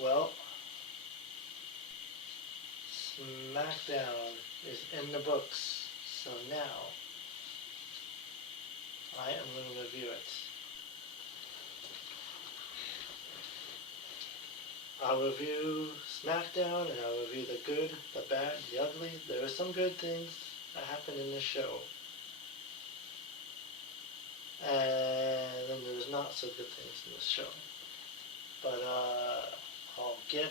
Well, Smackdown is in the books, so now I am going to review it. I'll review Smackdown and I'll review the good, the bad, the ugly. There are some good things that happened in this show. And then there's not so good things in this show. But I'll get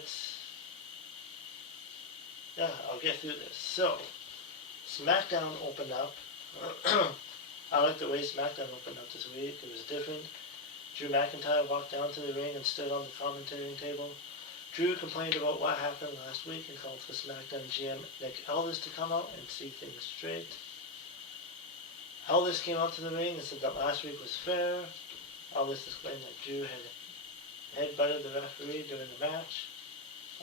through this. So, SmackDown opened up. I like the way SmackDown opened up this week. It was different. Drew McIntyre walked down to the ring and stood on the commentating table. Drew complained about what happened last week and called for SmackDown GM Nick Aldis to come out and see things straight. Aldis came out to the ring and said that last week was fair. Aldis explained that Drew had headbutted the referee during the match.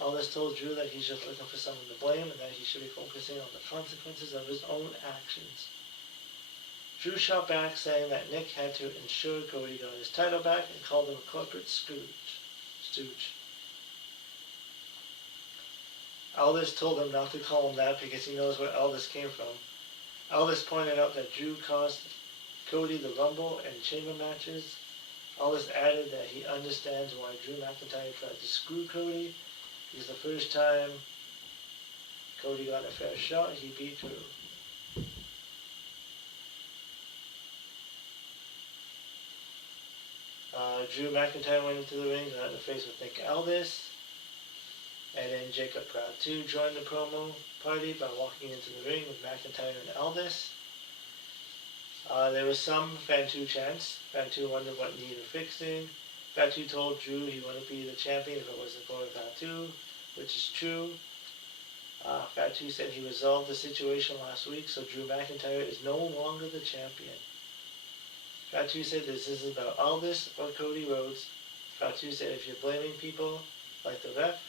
Aldis told Drew that he's just looking for someone to blame and that he should be focusing on the consequences of his own actions. Drew shot back, saying that Nick had to ensure Cody got his title back and called him a corporate stooge. Aldis told him not to call him that because he knows where Aldis came from. Aldis pointed out that Drew cost Cody the Rumble and Chamber matches. Aldis added that he understands why Drew McIntyre tried to screw Cody, because the first time Cody got a fair shot, he beat Drew. Drew McIntyre went into the ring and had to face with Nick Aldis. And then Jacob Fatu joined the promo party by walking into the ring with McIntyre and Aldis. There was some Fatu chants. Fatu wondered what needed fixing. Fatu told Drew he wouldn't be the champion if it wasn't for Fatu, which is true. Fatu said he resolved the situation last week, so Drew McIntyre is no longer the champion. Fatu said this isn't about Aldis or Cody Rhodes. Fatu said if you're blaming people like the ref,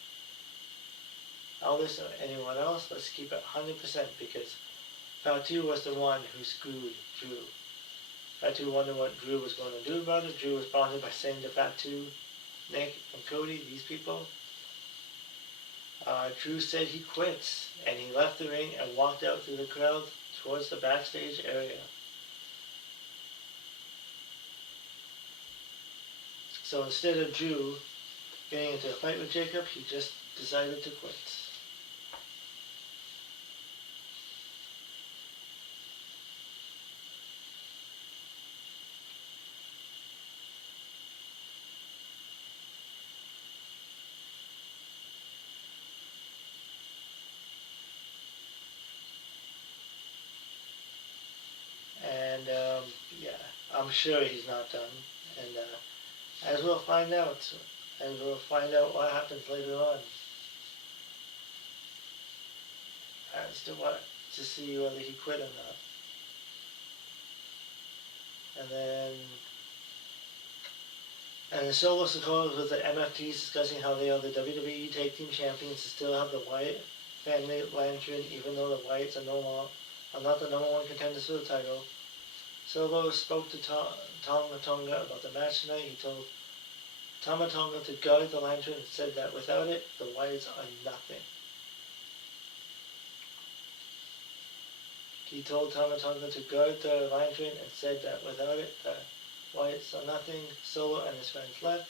Aldis or anyone else, let's keep it 100% because Fatu was the one who screwed Drew. Fatu wondered what Drew was going to do about it. Drew responded by saying to Fatu, Nick, and Cody, these people. Drew said he quits, and he left the ring and walked out through the crowd towards the backstage area. So instead of Drew getting into a fight with Jacob, he just decided to quit. And yeah, I'm sure he's not done. And as we'll find out, what happens later on. As to see whether he quit or not. And the Solo Sokolos with the MFTs discussing how they are the WWE Tag Team Champions to still have the Wyatt family lantern, even though the Wyatts are not the number one contenders for the title. Solo spoke to Tama Tonga about the match tonight. He told Tama Tonga to guard the lantern and said that without it, the Wyatts are nothing. He told Tama Tonga to guard the lantern and said that without it, the Wyatts are nothing. Solo and his friends left.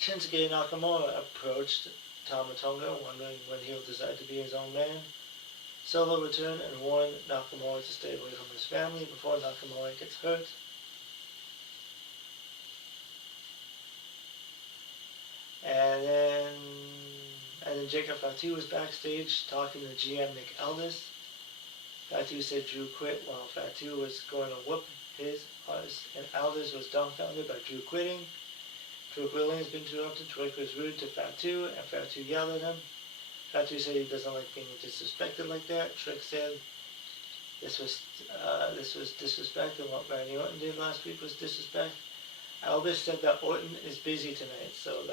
Shinsuke Nakamura approached Tama Tonga, wondering when he'll decide to be his own man. Solo returned and warned Nakamura to stay away from his family before Nakamura gets hurt. And then Jacob Fatu was backstage talking to GM Nick Aldis. Fatu said Drew quit while Fatu was going to whoop his ass, and Aldis was dumbfounded by Drew quitting. Trick Williams been interrupted. Trick was rude to Fatu, and Fatu yelled at him. Fatu said he doesn't like being disrespected like that. Trick said this was disrespect, and what Randy Orton did last week was disrespect. Aldis said that Orton is busy tonight, so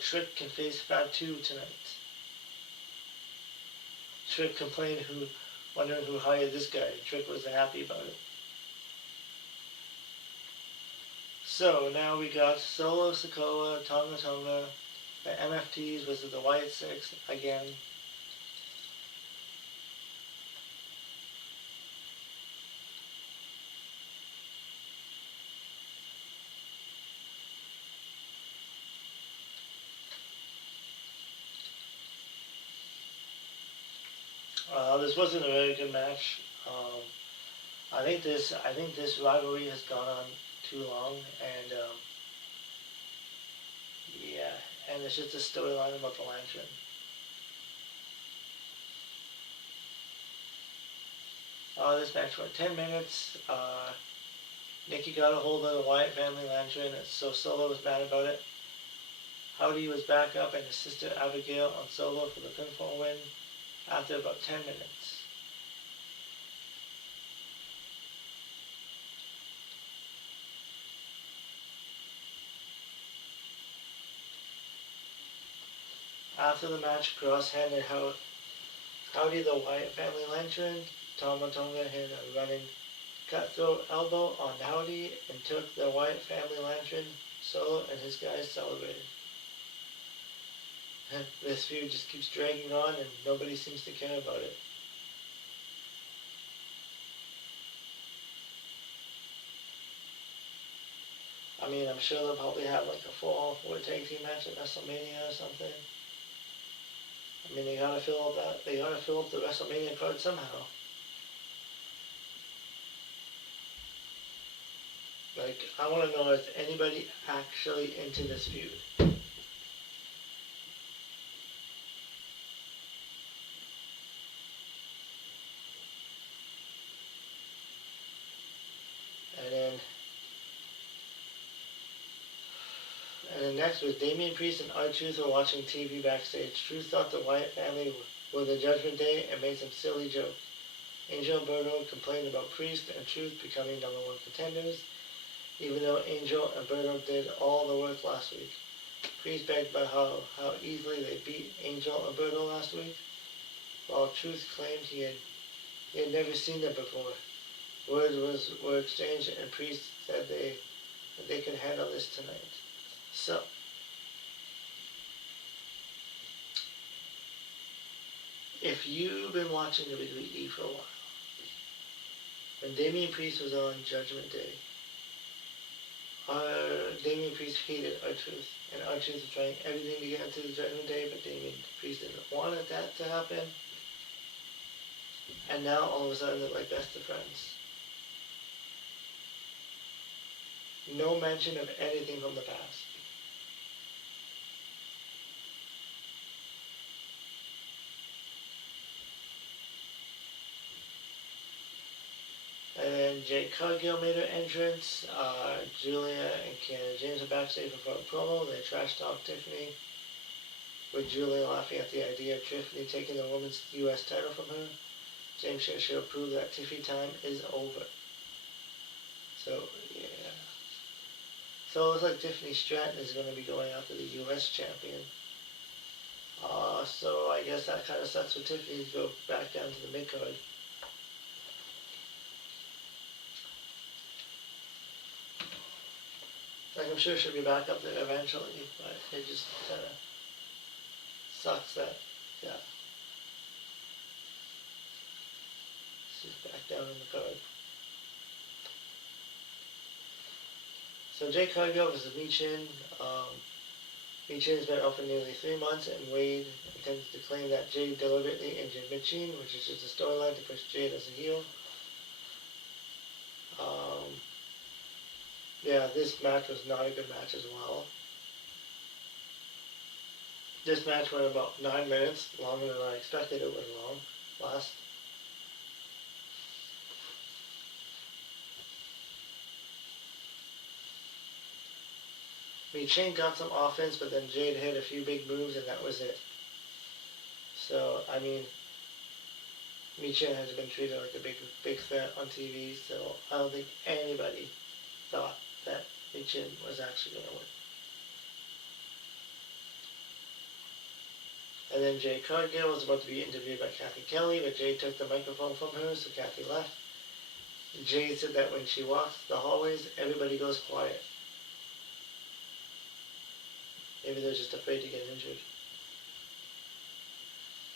Trick can face Fatu tonight. Trick complained wondering who hired this guy. Trick wasn't happy about it. So now we got Solo Sikoa, Tonga Tonga, the MFTs versus the Wyatt Six again. This wasn't a very good match. I think this rivalry has gone on too long, and yeah, and it's just a storyline about the lantern. This match went 10 minutes. Nikki got a hold of the Wyatt family lantern, and so Solo was mad about it. Howdy was back up and his sister Abigail on Solo for the pinfall win after about 10 minutes. After the match, Cross handed Howdy the Wyatt family lantern. Tonga Tonga hit a running cutthroat elbow on Howdy and took the Wyatt family lantern. Solo and his guys celebrated. This feud just keeps dragging on and nobody seems to care about it. I mean, I'm sure they'll probably have like a 4-on-4 tag team match at WrestleMania or something. I mean, they gotta fill up the WrestleMania card somehow. Like, I want to know if anybody actually into this feud. And then next was Damian Priest and R-Truth were watching TV backstage. Truth thought the Wyatt family were the Judgment Day and made some silly joke. Angel and Berto complained about Priest and Truth becoming #1 contenders, even though Angel and Berto did all the work last week. Priest begged about how easily they beat Angel and Berto last week, while Truth claimed he had never seen them before. Words were exchanged and Priest said that they could handle this tonight. So, if you've been watching WWE for a while, when Damian Priest was on Judgment Day, Damian Priest hated R-Truth, and R-Truth was trying everything to get into the Judgment Day, but Damian Priest didn't want that to happen. And now all of a sudden they're like best of friends. No mention of anything from the past. And then Jade Cargill made her entrance. Julia and Kiana James are backstage for a promo. They trash talk Tiffany, with Julia laughing at the idea of Tiffany taking the women's U.S. title from her. James says she'll prove that Tiffy time is over. So, yeah. So it looks like Tiffany Stratton is going to be going after the U.S. champion. So I guess that kind of sucks for Tiffany to go back down to the mid-card. Like, I'm sure she'll be back up there eventually, but it just kind of sucks that, yeah, she's back down in the card. So Jade Cargill versus Michin. Michin has been out for nearly 3 months, and Wade intends to claim that Jade deliberately injured Michin, which is just a storyline to push Jade as a heel. Yeah, this match was not a good match as well. This match went about 9 minutes, longer than I expected it would last. Michin got some offense, but then Jade hit a few big moves, and that was it. So, I mean, Michin has been treated like a big threat on TV, so I don't think anybody thought that Michin was actually going to win. And then Jade Cargill was about to be interviewed by Kathy Kelly, but Jade took the microphone from her, so Kathy left. Jade said that when she walks the hallways, everybody goes quiet. Maybe they're just afraid to get injured.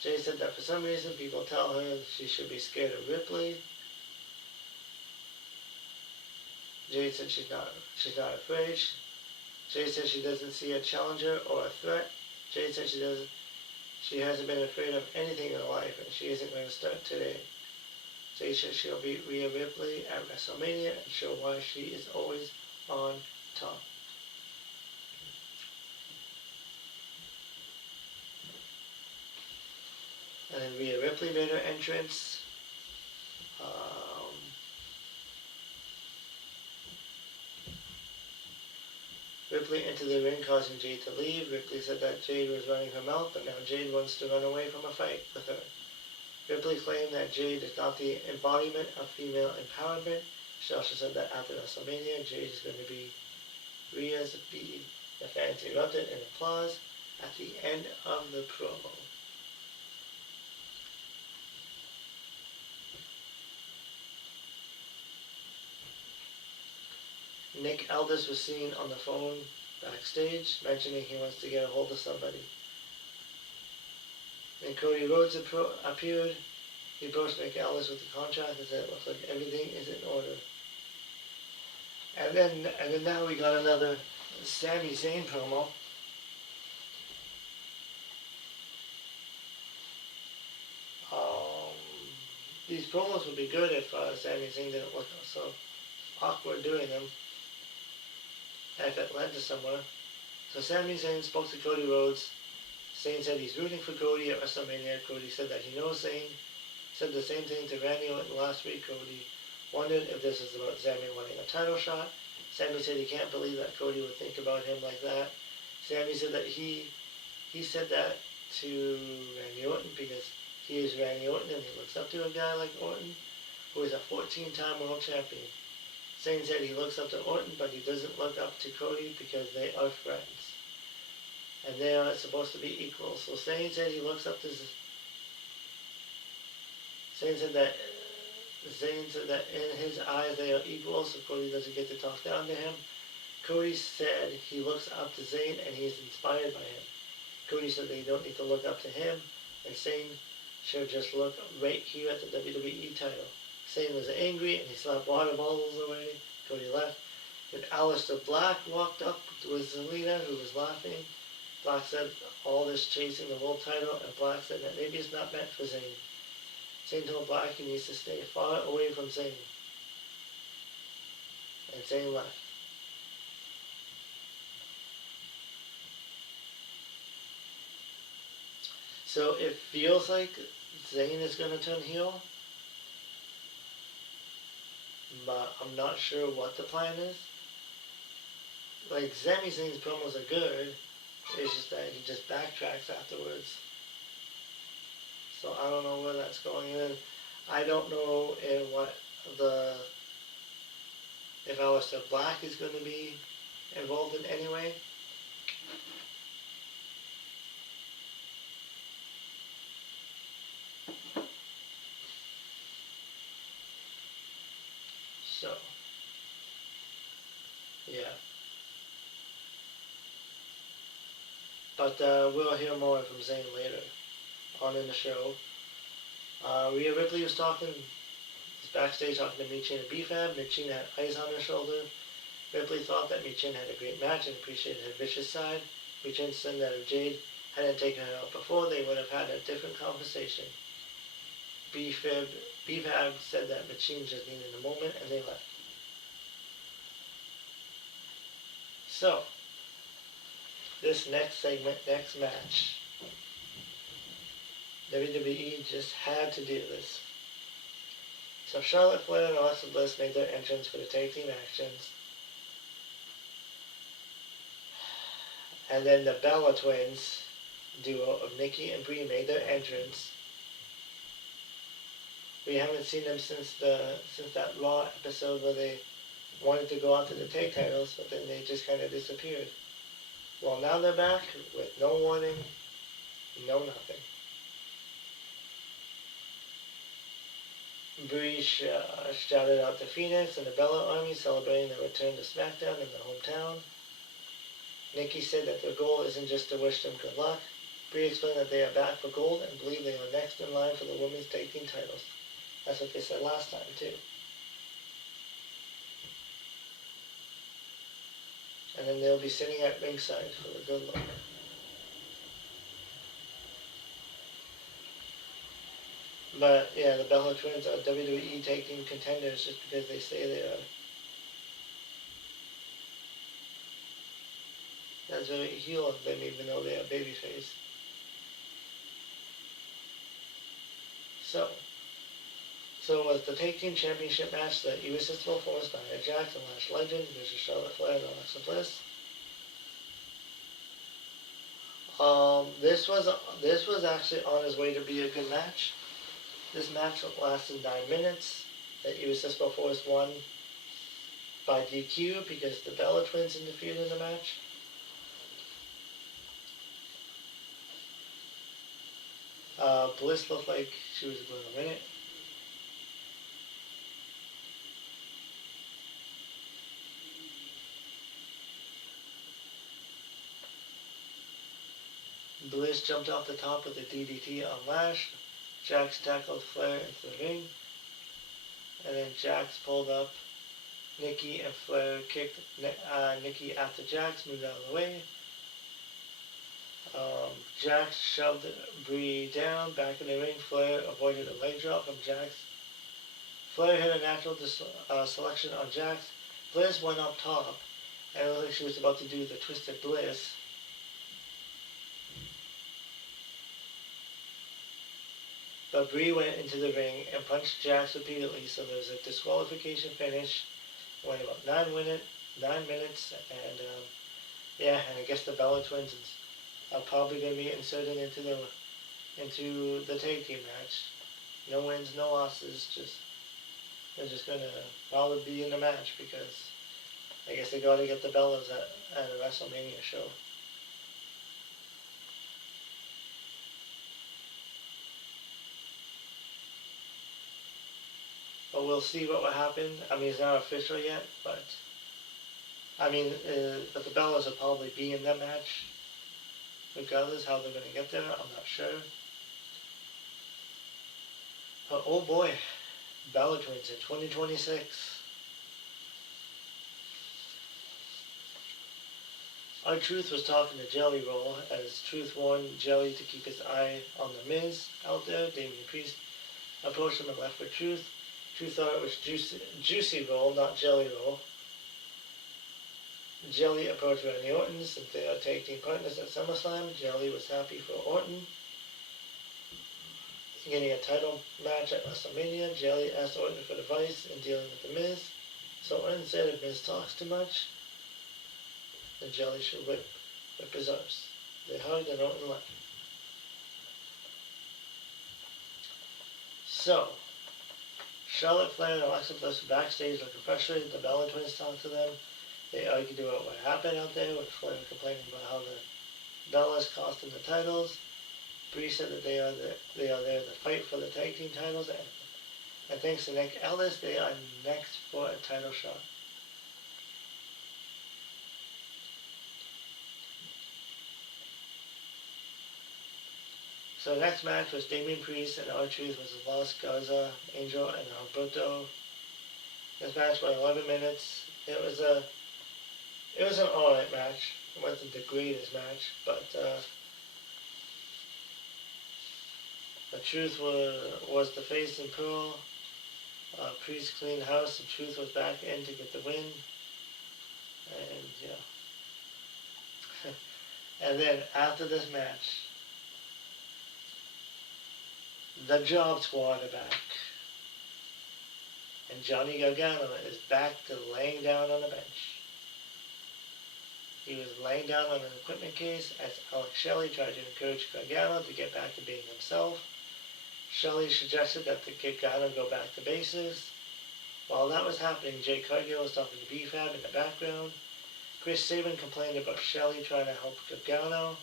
Jade said that for some reason people tell her she should be scared of Ripley. Jade said she's not afraid. Jade said she doesn't see a challenger or a threat. Jade said she hasn't been afraid of anything in her life, and she isn't going to start today. Jade said she'll beat Rhea Ripley at WrestleMania and show why she is always on top. And then Rhea Ripley made her entrance. Ripley entered the ring, causing Jade to leave. Ripley said that Jade was running her mouth, but now Jade wants to run away from a fight with her. Ripley claimed that Jade is not the embodiment of female empowerment. She also said that after WrestleMania, Jade is going to be Rhea's beat. The fans erupted in applause at the end of the promo. Nick Aldis was seen on the phone backstage, mentioning he wants to get a hold of somebody. Then Cody Rhodes appeared. He approached Nick Aldis with the contract and said it looks like everything is in order. And then now we got another Sami Zayn promo. These promos would be good if Sami Zayn didn't look so awkward doing them. If it led to somewhere. So Sami Zayn spoke to Cody Rhodes. Zayn said he's rooting for Cody at WrestleMania. Cody said that he knows Zayn. Said the same thing to Randy Orton last week. Cody wondered if this was about Sami wanting a title shot. Sami said he can't believe that Cody would think about him like that. Sami said that he said that to Randy Orton because he is Randy Orton and he looks up to a guy like Orton, who is a 14-time world champion. Zayn said he looks up to Orton, but he doesn't look up to Cody because they are friends. And they are supposed to be equals. So Zayn said he looks up to... Zayn said that in his eyes they are equals, so Cody doesn't get to talk down to him. Cody said he looks up to Zayn and he is inspired by him. Cody said they don't need to look up to him, and Zayn should just look right here at the WWE title. Zayn was angry and he slapped water bottles away. Cody left. Then Aleister Black walked up with Zelina, who was laughing. Black said all this chasing the world title, and Black said that maybe it's not meant for Zayn. Zayn told Black he needs to stay far away from Zayn. And Zayn left. So it feels like Zayn is going to turn heel. But I'm not sure what the plan is. Like, Sami Zayn's promos are good. It's just that he just backtracks afterwards. So I don't know where that's going in. I don't know if Aleister Black is going to be involved in any way. So, yeah. But we'll hear more from Zayn later on in the show. Rhea Ripley was backstage talking to Michin and B-Fab. Michin had ice on her shoulder. Ripley thought that Michin had a great match and appreciated her vicious side. Michin said that if Jade hadn't taken her out before, they would have had a different conversation. B-Fab said that Michin just needed a moment, and they left. So, this next match, WWE just had to do this. So Charlotte Flair and Alexa Bliss made their entrance for the tag team actions. And then the Bella Twins duo of Nikki and Brie made their entrance. We haven't seen them since that Raw episode where they wanted to go after the tag titles, but then they just kind of disappeared. Well, now they're back with no warning, no nothing. Brie shouted out to Phoenix and the Bella Army celebrating their return to Smackdown in their hometown. Nikki said that their goal isn't just to wish them good luck. Brie explained that they are back for gold and believe they are next in line for the women's tag team titles. That's what they said last time, too. And then they'll be sitting at ringside for the good luck. But yeah, the Bella Twins are WWE tag team contenders just because they say they are. That's very heel of them, even though they are babyface. So it was the tag team championship match, the Irresistible Force by Nia Jax and Lash Legend versus Charlotte Flair and Alexa Bliss. This was actually on his way to be a good match. This match lasted 9 minutes. The Irresistible Force won by DQ because the Bella Twins interfered in the match. Bliss looked like she was going to win it. Bliss jumped off the top with a DDT on Lash. Jax tackled Flair into the ring. And then Jax pulled up Nikki, and Flair kicked Nikki after Jax moved out of the way. Jax shoved Brie down back in the ring. Flair avoided a leg drop from Jax. Flair hit a natural selection on Jax. Bliss went up top, and it looked like she was about to do the Twisted Bliss. But Brie went into the ring and punched Jax repeatedly, so there was a disqualification finish. It went about 9 minutes, and yeah, and I guess the Bella Twins are probably going to be inserted into the tag team match. No wins, no losses. They're just going to probably be in the match because I guess they got to get the Bellas at a WrestleMania show. But we'll see what will happen. I mean, it's not official yet, but I mean, but the Bellas will probably be in that match. Regardless how they're going to get there, I'm not sure. But oh boy, Bella Twins in 2026. R-Truth was talking to Jelly Roll as Truth warned Jelly to keep his eye on the Miz out there. Damian Priest approached him and left for Truth. Truth thought it was Juicy Roll, not Jelly Roll. Jelly approached Randy Orton since they are tag team partners at SummerSlam. Jelly was happy for Orton getting a title match at WrestleMania. Jelly asked Orton for advice in dealing with the Miz. So Orton said if Miz talks too much, then Jelly should whip his arse. They hugged and Orton left. So, Charlotte Flair and Alexa Bliss were backstage looking frustrated. The Bella Twins talked to them. They argued about what happened out there with Flair complaining about how the Bellas cost them the titles. Brie said that they are there to fight for the tag team titles, and thanks to Nick Ellis, they are next for a title shot. So the next match was Damian Priest and R-Truth versus Los Garza, Angel, and Alberto. This match went 11 minutes. It was an alright match. It wasn't the greatest match, but the Truth was the face in Pearl. Priest cleaned house, and Truth was back in to get the win. And yeah. And then after this match, the Job Squad are back. And Johnny Gargano is back to laying down on the bench. He was laying down on an equipment case as Alex Shelley tried to encourage Gargano to get back to being himself. Shelley suggested that the Gargano go back to basics. While that was happening, Jay Cargill was talking to B-Fab in the background. Chris Sabin complained about Shelley trying to help Gargano.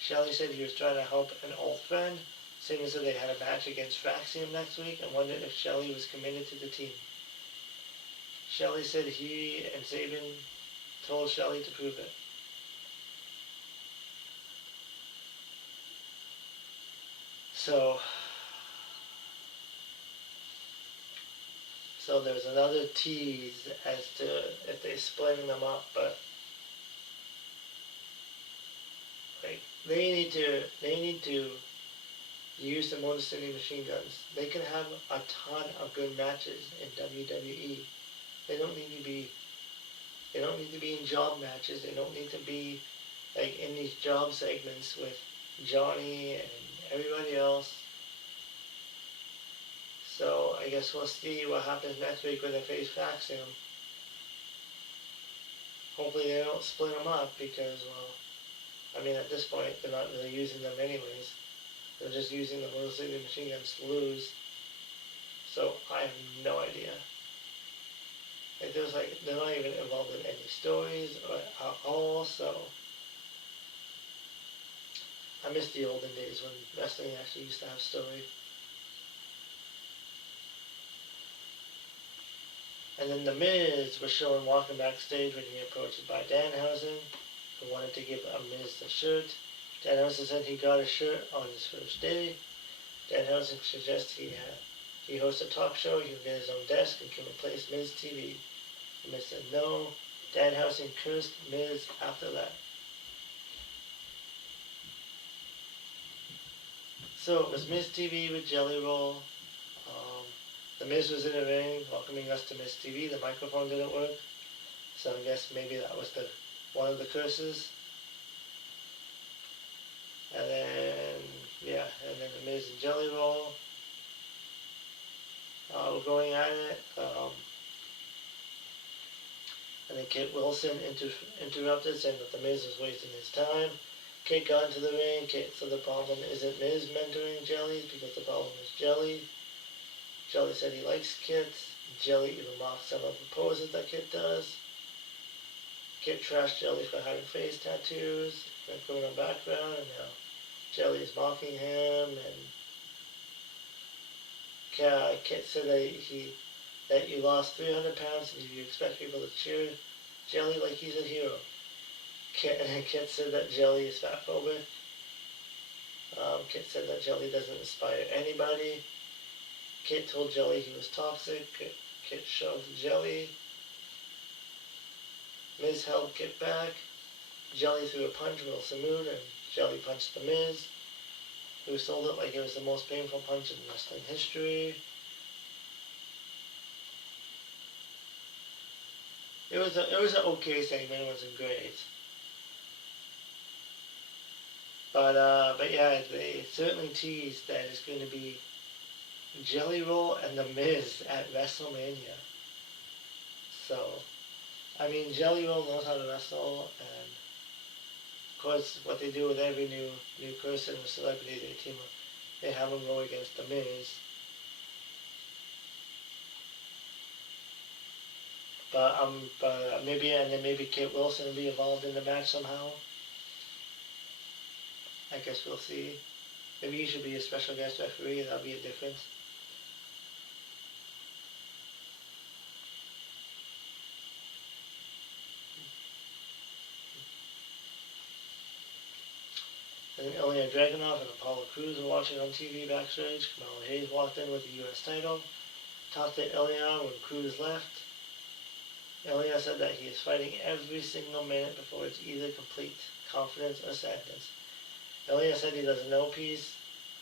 Shelley said he was trying to help an old friend. Sabin said they had a match against Faxium next week and wondered if Shelley was committed to the team. Shelley said he and Sabin told Shelley to prove it. So there's another tease as to if they're splitting them up, but like they need to use the Motor City Machine Guns. They can have a ton of good matches in WWE. They don't need to be in job matches. They don't need to be like in these job segments with Johnny and everybody else. So I guess we'll see what happens next week when they face Faxion. Hopefully they don't split them up because, well, I mean at this point they're not really using them anyways. They're just using the Motor City Machine Guns to lose. So I have no idea. Like they're not even involved in any stories or at all. So I miss the olden days when wrestling actually used to have story. And then The Miz was shown walking backstage when he approached by Danhausen, who wanted to give a Miz a shirt. Danhausen said he got a shirt on his first day. Danhausen suggests he hosts a talk show, he can get his own desk and can replace Miz TV. The Miz said no. Danhausen cursed Miz after that. So it was Miz TV with Jelly Roll. The Miz was in the ring welcoming us to Miz TV. The microphone didn't work. So I guess maybe that was one of the curses. And then the Miz and Jelly Roll were going at it. And then Kit Wilson interrupted, saying that the Miz was wasting his time. Kit got into the ring. Kit said the problem isn't Miz mentoring Jelly because the problem is Jelly. Jelly said he likes Kit. Jelly even mocked some of the poses that Kit does. Kit trashed Jelly for having face tattoos, for a criminal background, and now Jelly is mocking him. And Kit said that you lost 300 pounds and you expect people to cheer Jelly like he's a hero. Kit said that Jelly is fatphobic. Kit said that Jelly doesn't inspire anybody. Kit told Jelly he was toxic. Kit shoved Jelly. Miz held Kit back. Jelly threw a punch, Wilson moved, and Jelly punched the Miz, who sold it like it was the most painful punch in wrestling history. It was an okay segment. It wasn't great. But yeah, they certainly teased that it's going to be Jelly Roll and The Miz at WrestleMania. So, I mean, Jelly Roll knows how to wrestle, and of course, what they do with every new person or celebrity they team up, they have them go against The Miz. But maybe Kit Wilson will be involved in the match somehow. I guess we'll see. Maybe he should be a special guest referee. That'll be a difference. And Ilya Dragunov and Apollo Crews were watching on TV backstage. Kamala Hayes walked in with the U.S. title, talked to Ilya when Crews left. Ilya said that he is fighting every single minute before it's either complete confidence or sadness. Ilya said he doesn't know peace.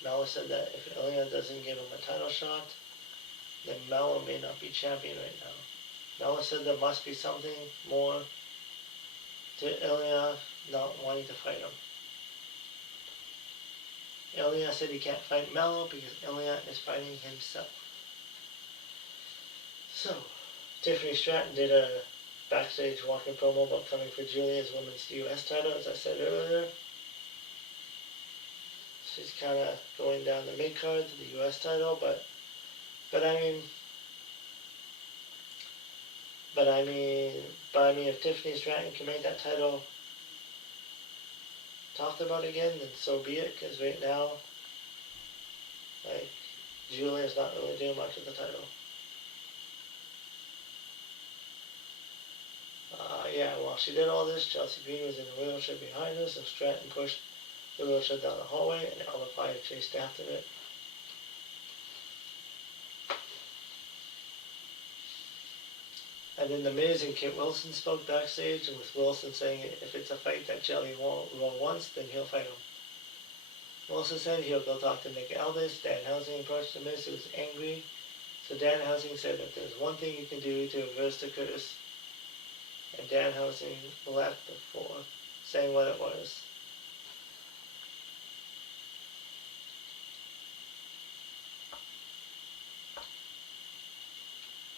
Melo said that if Ilya doesn't give him a title shot, then Melo may not be champion right now. Melo said there must be something more to Ilya not wanting to fight him. Ilya said he can't fight Melo because Ilya is fighting himself. So, Tiffany Stratton did a backstage walking promo about coming for Julia's women's U.S. title, as I said earlier. She's kind of going down the mid-card to the U.S. title, but I mean, if Tiffany Stratton can make that title talked about again, then so be it. Because right now, like, Julia's not really doing much with the title. Yeah, while she did all this, Chelsea Green was in a wheelchair behind her, so Stratton pushed the wheelchair down the hallway, and all the fire chased after it. And then The Miz and Kit Wilson spoke backstage, and with Wilson saying if it's a fight that Jelly wants, then he'll fight him. Wilson said he'll go talk to Nick Aldis. Danhausen approached The Miz, who was angry. So Danhausen said that there's one thing you can do to reverse the curse. And Danhausen left before saying what it was.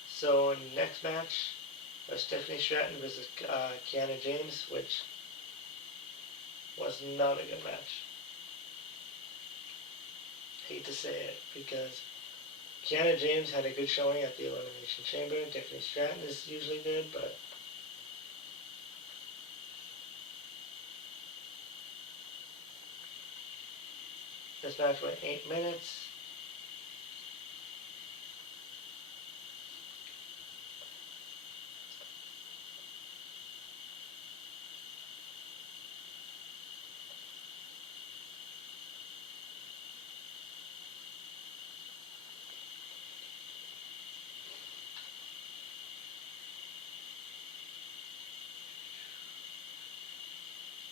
So in the next match was Stephanie Stratton versus Kiana James, which was not a good match. Hate to say it, because Kiana James had a good showing at the Elimination Chamber. Stephanie Stratton is usually good, but this match went 8 minutes.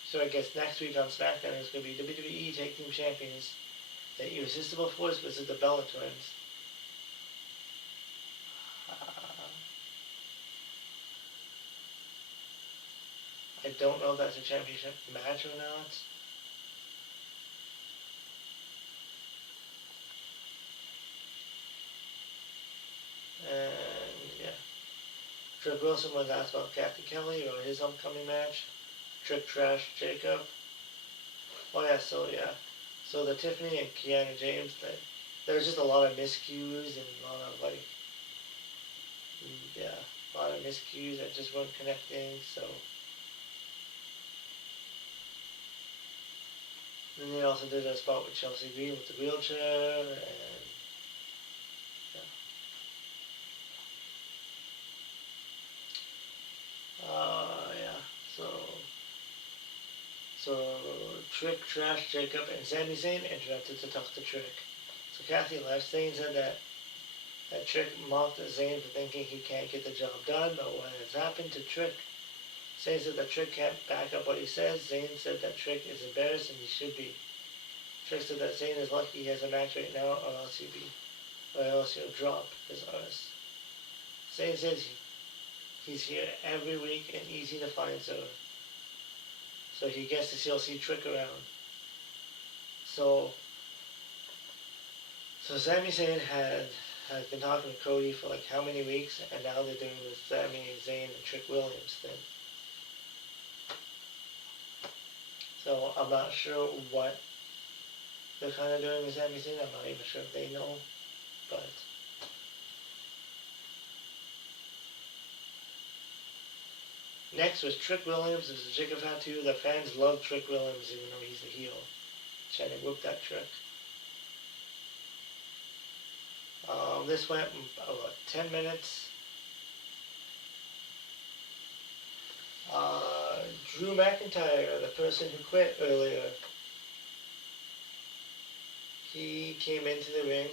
So I guess next week on Smackdown is going to be WWE Tag Team Champions, the Irresistible Force versus the Bella Twins. I don't know if that's a championship match or not. And yeah. Trick Wilson was asked about Kathy Kelly or his upcoming match. Trick trashed Jacob. Oh yeah, so the Tiffany and Kiana James thing, there was just a lot of miscues and a lot of a lot of miscues that just weren't connecting. So then they also did a spot with Chelsea Green with the wheelchair, and So Trick trashed Jacob, and Sami Zayn interrupted to talk to Trick. So Kathy left. Zayn said that Trick mocked Zayn for thinking he can't get the job done, but what has happened to Trick? Zayn said that Trick can't back up what he says. Zayn said that Trick is embarrassed and he should be. Trick said that Zayn is lucky he has a match right now, or else he'll drop his arse. Zayn says he's here every week and easy to find, so he gets to still see Trick around. So Sami Zayn has been talking to Cody for like how many weeks, and now they're doing this Sami Zayn and Trick Williams thing. So I'm not sure what they're kind of doing with Sami Zayn. I'm not even sure if they know, but next was Trick Williams versus Jacob Fatu. The fans love Trick Williams even though he's the heel. Trying to whoop that Trick. This went about 10 minutes. Drew McIntyre, the person who quit earlier, he came into the ring.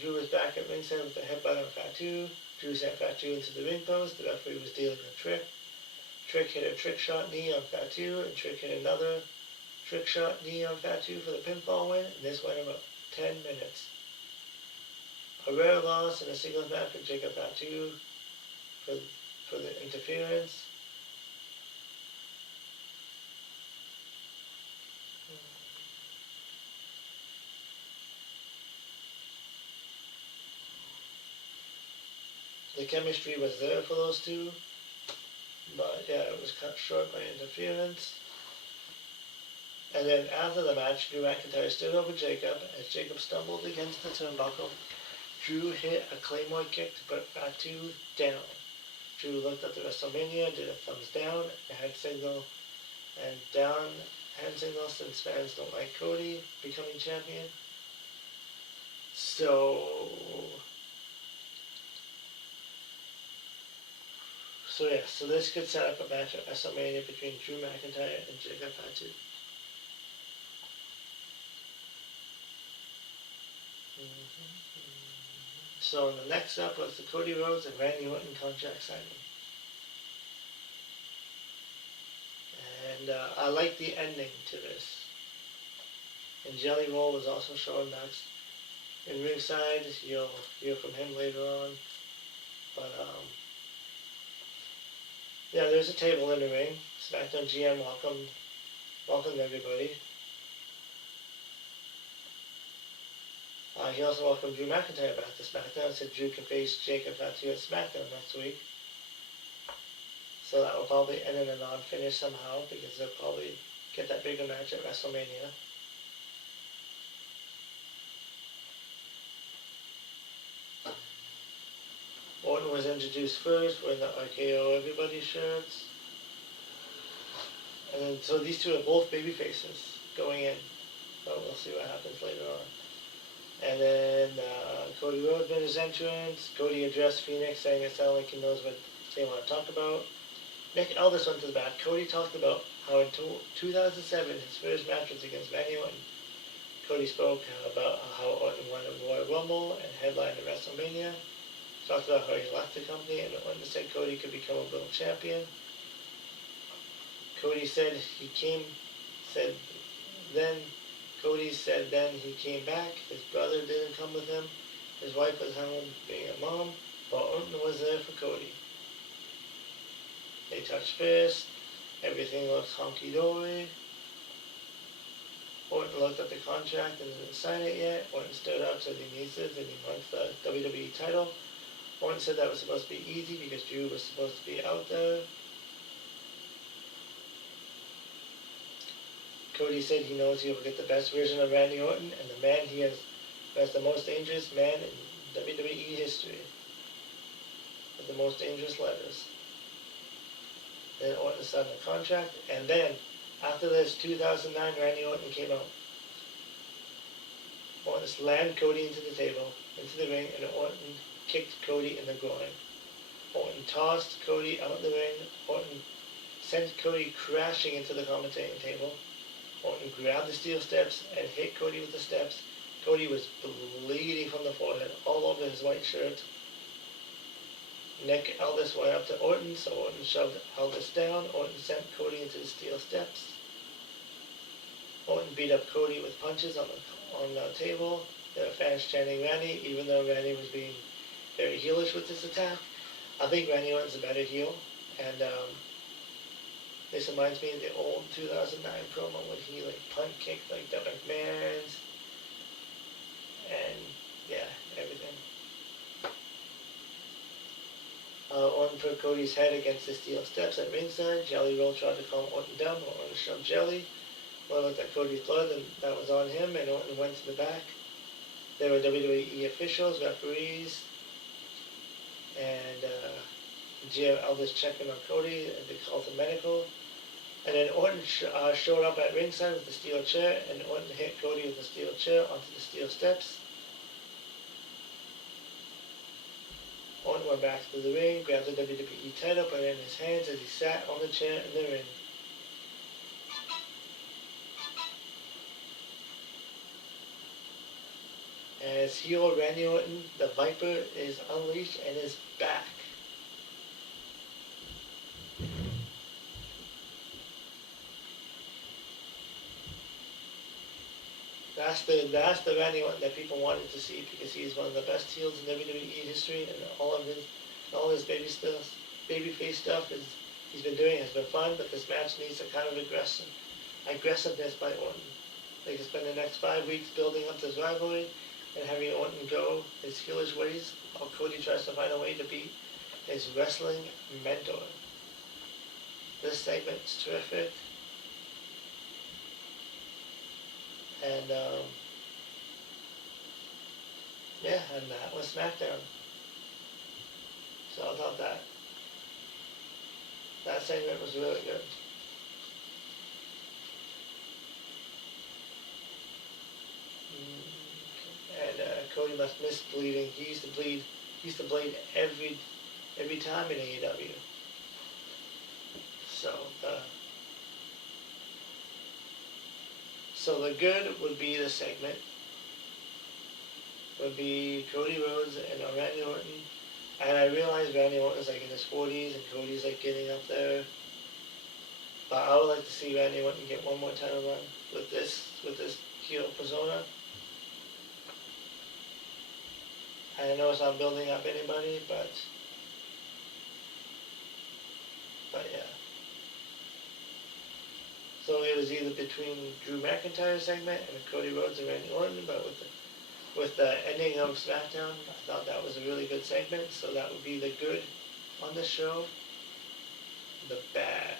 Drew was back at ringside with the headbutt on Fatu. Drew sent Fatu into the ring post. The referee was dealing with Trick. Trick hit a trick shot knee on Fatu, and Trick hit another trick shot knee on Fatu for the pinfall win, and this went about 10 minutes. A rare loss in a singles match for Jacob Fatu for the interference. The chemistry was there for those two, but yeah, it was cut short by interference. And then after the match, Drew McIntyre stood over Jacob. As Jacob stumbled against the turnbuckle, Drew hit a Claymore kick to put Fatu down. Drew looked at the WrestleMania, did a thumbs down, a hand signal, and down hand signal since fans don't like Cody becoming champion. So yeah, so this could set up a match at WrestleMania between Drew McIntyre and Jacob Fatu. So the next up was the Cody Rhodes and Randy Orton contract signing. And I like the ending to this. And Jelly Roll was also shown next in ringside. You'll hear from him later on. But yeah, there's a table in the ring. Smackdown GM welcomed everybody. He also welcomed Drew McIntyre back to SmackDown and said Drew can face Jacob Fatu at SmackDown next week. So that will probably end in a non-finish somehow because they'll probably get that bigger match at WrestleMania. Orton was introduced first wearing the RKO Everybody shirts. And then, so these two are both baby faces going in. So we'll see what happens later on. And then Cody Rhodes made his entrance. Cody addressed Phoenix, saying it sounded like he knows what they want to talk about. Nick Aldis went to the back. Cody talked about how in 2007, his first match was against Randy Orton. Cody spoke about how Orton won the Royal Rumble and headlined at WrestleMania. Talked about how he left the company and Orton said Cody could become a world champion. Cody said then he came back. His brother didn't come with him. His wife was home being a mom, but Orton was there for Cody. They touched fists. Everything looks honky-dory. Orton looked at the contract and didn't sign it yet. Orton stood up, said he needs it, and he wants the WWE title. Orton said that was supposed to be easy because Drew was supposed to be out there. Cody said he knows he will get the best version of Randy Orton and the man he has the most dangerous man in WWE history. With the most dangerous letters. Then Orton signed the contract, and then after this, 2009, Randy Orton came out. Orton slammed Cody into the table, into the ring, and Orton kicked Cody in the groin. Orton tossed Cody out of the ring. Orton sent Cody crashing into the commentating table. Orton grabbed the steel steps and hit Cody with the steps. Cody was bleeding from the forehead all over his white shirt. Nick Aldis went up to Orton, so Orton shoved Aldis down. Orton sent Cody into the steel steps. Orton beat up Cody with punches on the table. There were fans chanting Randy, even though Randy was being very heelish with this attack. I think Randy Orton's a better heel, and this reminds me of the old 2009 promo when he punt kicked like the McMahon's, and yeah, everything. Orton put Cody's head against the steel steps at ringside. Jelly Roll tried to calm Orton down, but Orton shoved Jelly. Orton looked at Cody's blood, and that was on him, and Orton went to the back. There were WWE officials, referees, and GM Aldis checking on Cody, and they called the medical. And then Orton showed up at ringside with the steel chair, and Orton hit Cody with the steel chair onto the steel steps. Orton went back to the ring, grabbed the WWE title, put it in his hands as he sat on the chair in the ring. As heel Randy Orton, the Viper is unleashed and is back. That's the Randy Orton that people wanted to see because he's one of the best heels in WWE history, and all his babyface stuff he's been doing has been fun. But this match needs a kind of aggressiveness by Orton. They can spend the next 5 weeks building up this rivalry and having Orton go his heelish ways while Cody tries to find a way to beat his wrestling mentor. This segment's terrific. And yeah, and that was Smackdown. So I thought that segment was really good. And Cody must miss bleeding. He used to bleed every time in AEW. So the good would be the segment. Would be Cody Rhodes and Randy Orton. And I realize Randy Orton's like in his 40s and Cody's like getting up there. But I would like to see Randy Orton get one more title run with this heel persona. I know it's not building up anybody, but yeah. So it was either between Drew McIntyre's segment and Cody Rhodes and Randy Orton, but with the ending of Smackdown, I thought that was a really good segment. So that would be the good on the show. The bad.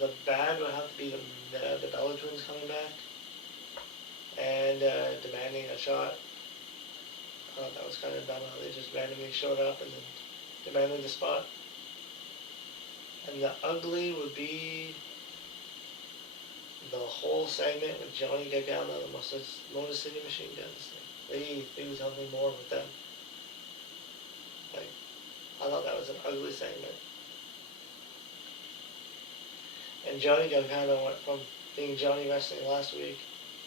The bad would have to be the Bella Twins coming back and demanding a shot. I thought that was kind of dumb how they just randomly showed up and then demanded the spot. And the ugly would be the whole segment with Johnny Gargano and the Motor City Machine Guns. They do something more with them. Like, I thought that was an ugly segment. And Johnny Gargano went from being Johnny Wrestling last week,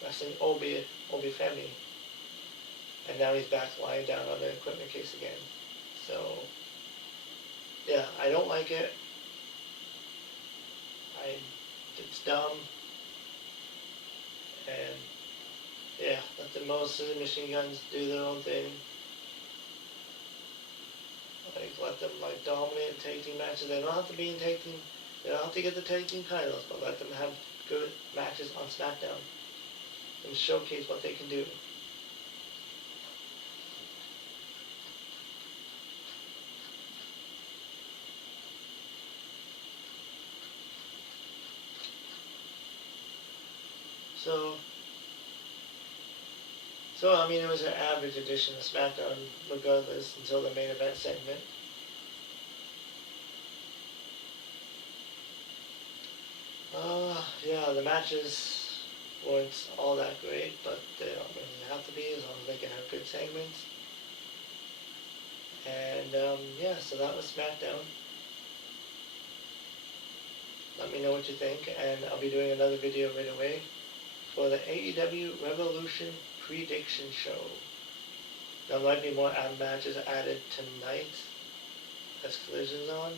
wrestling Obi Femi, and now he's back lying down on the equipment case again. So, yeah, I don't like it. It's dumb. And, yeah, let the Motor Machine Guns do their own thing. Like, let them, like, dominate tag team matches. They don't have to be in tag team. They don't have to get the tag team titles, but let them have good matches on Smackdown and showcase what they can do. So I mean, it was an average edition of Smackdown, regardless, until the main event segment. Yeah, the matches weren't all that great, but they don't really have to be as long as they can have good segments. And yeah, so that was Smackdown. Let me know what you think, and I'll be doing another video right away for the AEW Revolution Prediction Show. There might be more matches added tonight as Collision's on.